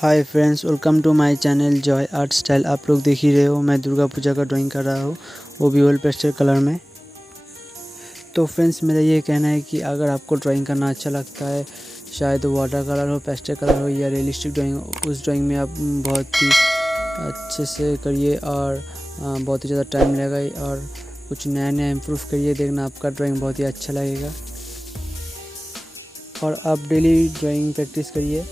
Hi friends, welcome to my channel Joy art style. आप लोग देख ही रहे हो, मैं दुर्गा पूजा का ड्राइंग कर रहा हूँ, वो भी ऑयल पेस्टल कलर में। तो फ्रेंड्स, मेरा ये कहना है कि अगर आपको ड्राइंग करना अच्छा लगता है, शायद वाटर कलर हो, पेस्टल कलर हो या रियलिस्टिक ड्राइंग हो, उस ड्राइंग में आप बहुत ही अच्छे से करिए और बहुत ही ज़्यादा टाइम लगेगा और कुछ नया नया इम्प्रूव करिए। देखना आपका ड्राइंग बहुत ही अच्छा लगेगा और आप डेली ड्राइंग प्रैक्टिस करिए,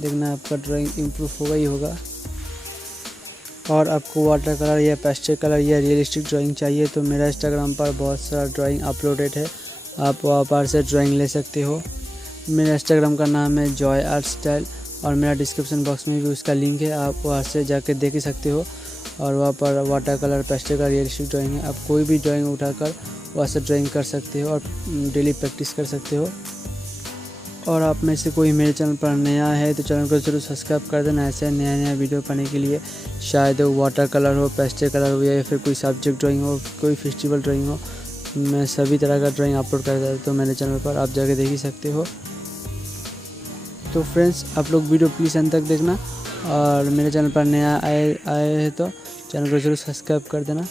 देखना आपका ड्राइंग इम्प्रूव होगा ही होगा। और आपको वाटर कलर या पेस्टल कलर या रियलिस्टिक ड्राइंग चाहिए तो मेरा इंस्टाग्राम पर बहुत सारा ड्राइंग अपलोडेड है, आप वहाँ पर से ड्राइंग ले सकते हो। मेरा इंस्टाग्राम का नाम है जॉय आर्ट स्टाइल और मेरा डिस्क्रिप्शन बॉक्स में भी उसका लिंक है, आप वहाँ से जाके देख ही सकते हो। और वहाँ पर water colour, pastel colour, realistic drawing है, आप कोई भी ड्राइंग उठाकर वहाँ से ड्राइंग कर सकते हो और डेली प्रैक्टिस कर सकते हो। और आप में से कोई मेरे चैनल पर नया है तो चैनल को ज़रूर सब्सक्राइब कर देना, ऐसे नया नया वीडियो पाने के लिए। शायद वाटर कलर हो, पेस्टल कलर हो या फिर कोई सब्जेक्ट ड्राइंग हो, कोई फेस्टिवल ड्राइंग हो, मैं सभी तरह का ड्राइंग अपलोड कर देता हूँ, तो मेरे चैनल पर आप जाके देख ही सकते हो। तो फ्रेंड्स, आप लोग वीडियो प्लीज़ अंत तक देखना और मेरे चैनल पर नया आए हैं तो चैनल को ज़रूर सब्सक्राइब कर देना।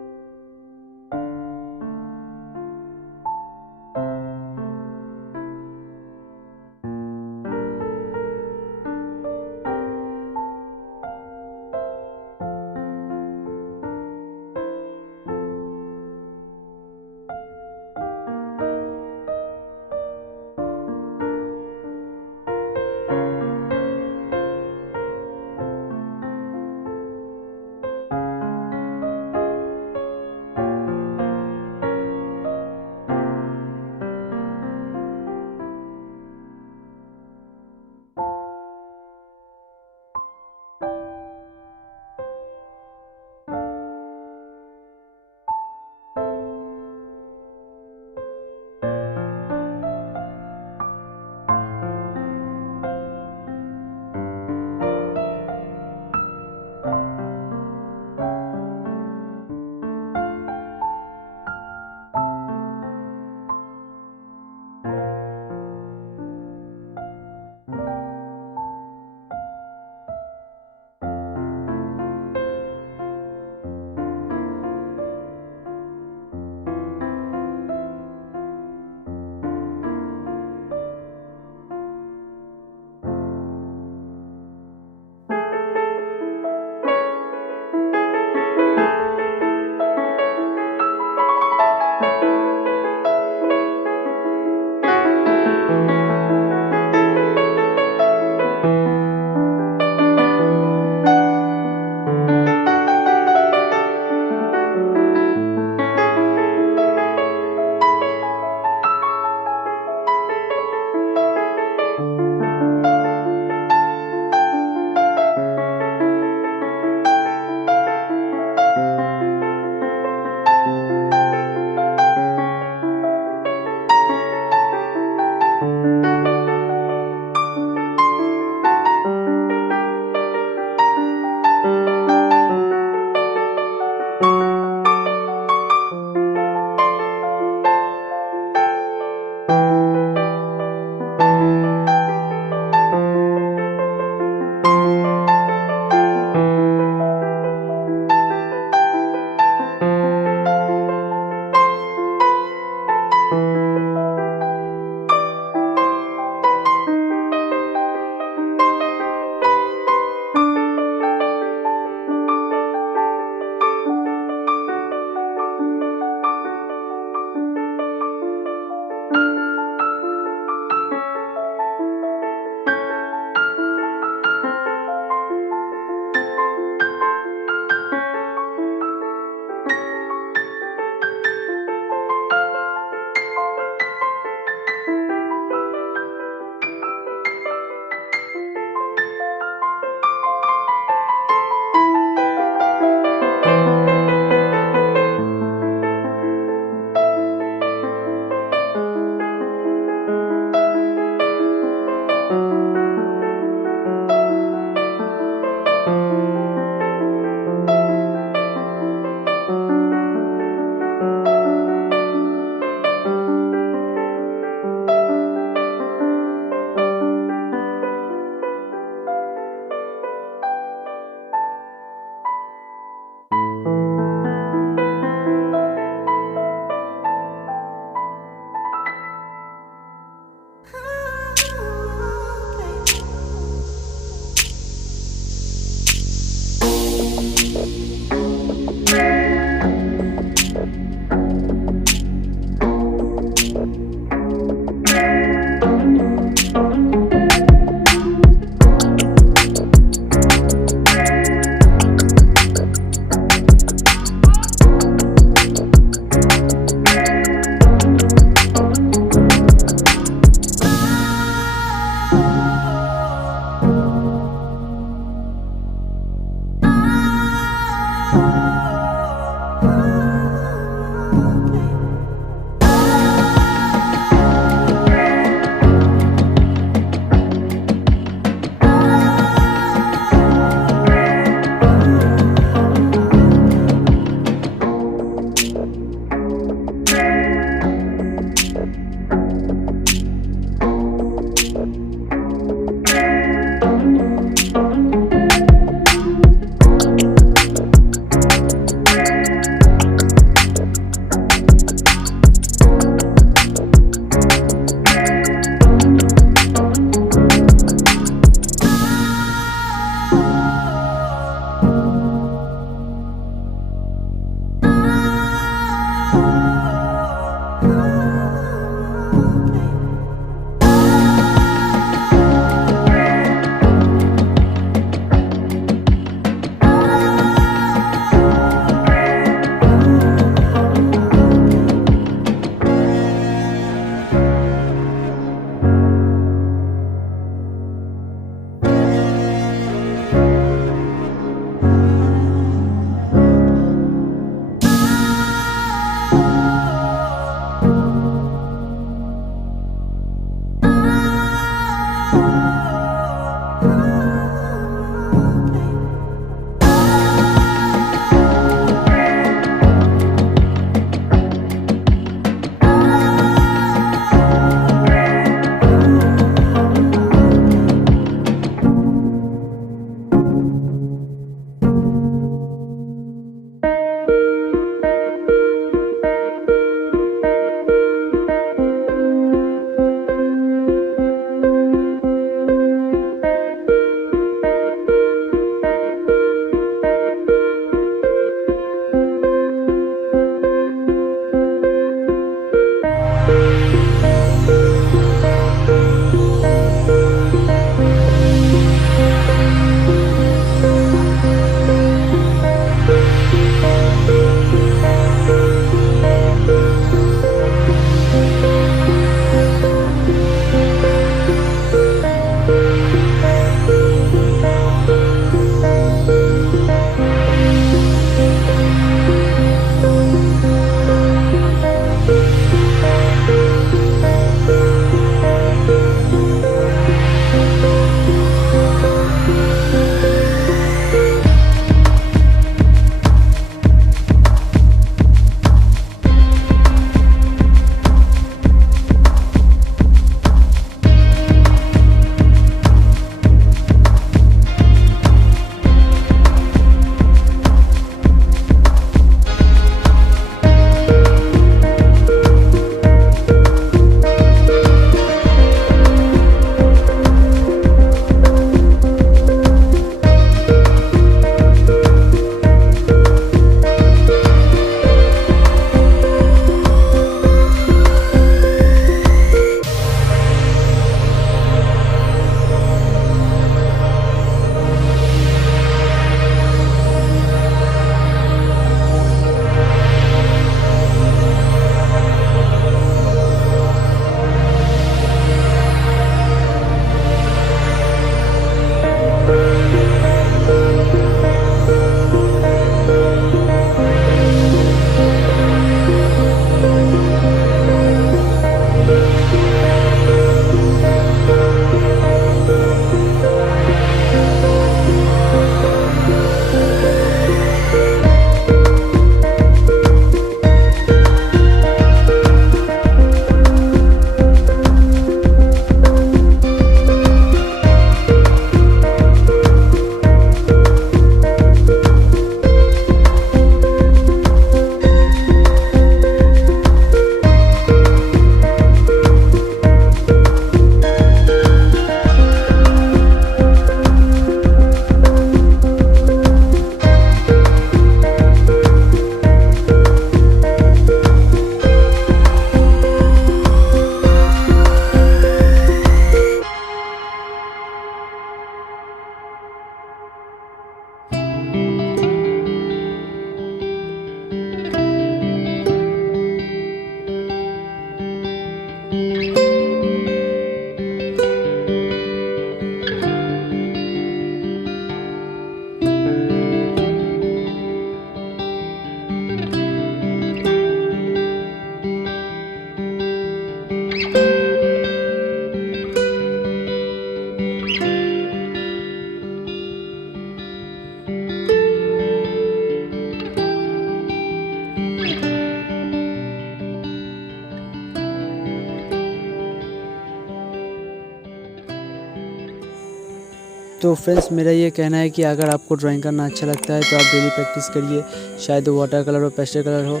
तो फ्रेंड्स मेरा ये कहना है कि अगर आपको ड्राइंग करना अच्छा लगता है तो आप डेली प्रैक्टिस करिए, शायद वाटर कलर हो, पेस्टल कलर हो,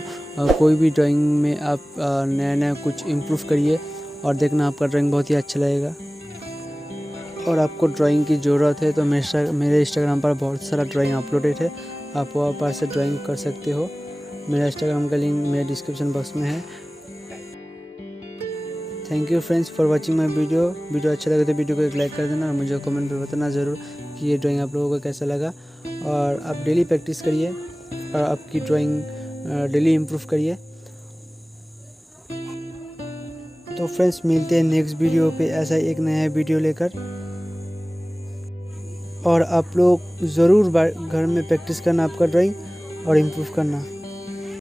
कोई भी ड्राइंग में आप नया नया कुछ इम्प्रूव करिए और देखना आपका ड्राइंग बहुत ही अच्छा लगेगा। और आपको ड्राइंग की ज़रूरत है तो मेरे इंस्टाग्राम पर बहुत सारा ड्राइंग अपलोडेड है, आप वहाँ पर से ड्राइंग कर सकते हो। मेरा इंस्टाग्राम का लिंक मेरे डिस्क्रिप्शन बॉक्स में है। Thank you friends for watching my video अच्छा लगे तो वीडियो को एक लाइक कर देना और मुझे कमेंट पे बताना ज़रूर कि ये ड्राइंग आप लोगों को कैसा लगा। और आप डेली प्रैक्टिस करिए और आपकी ड्राइंग डेली इम्प्रूव करिए। तो फ्रेंड्स मिलते हैं नेक्स्ट वीडियो पे ऐसा एक नया वीडियो लेकर। और आप लोग ज़रूर घर में प्रैक्टिस करना आपका ड्राइंग और इम्प्रूव करना।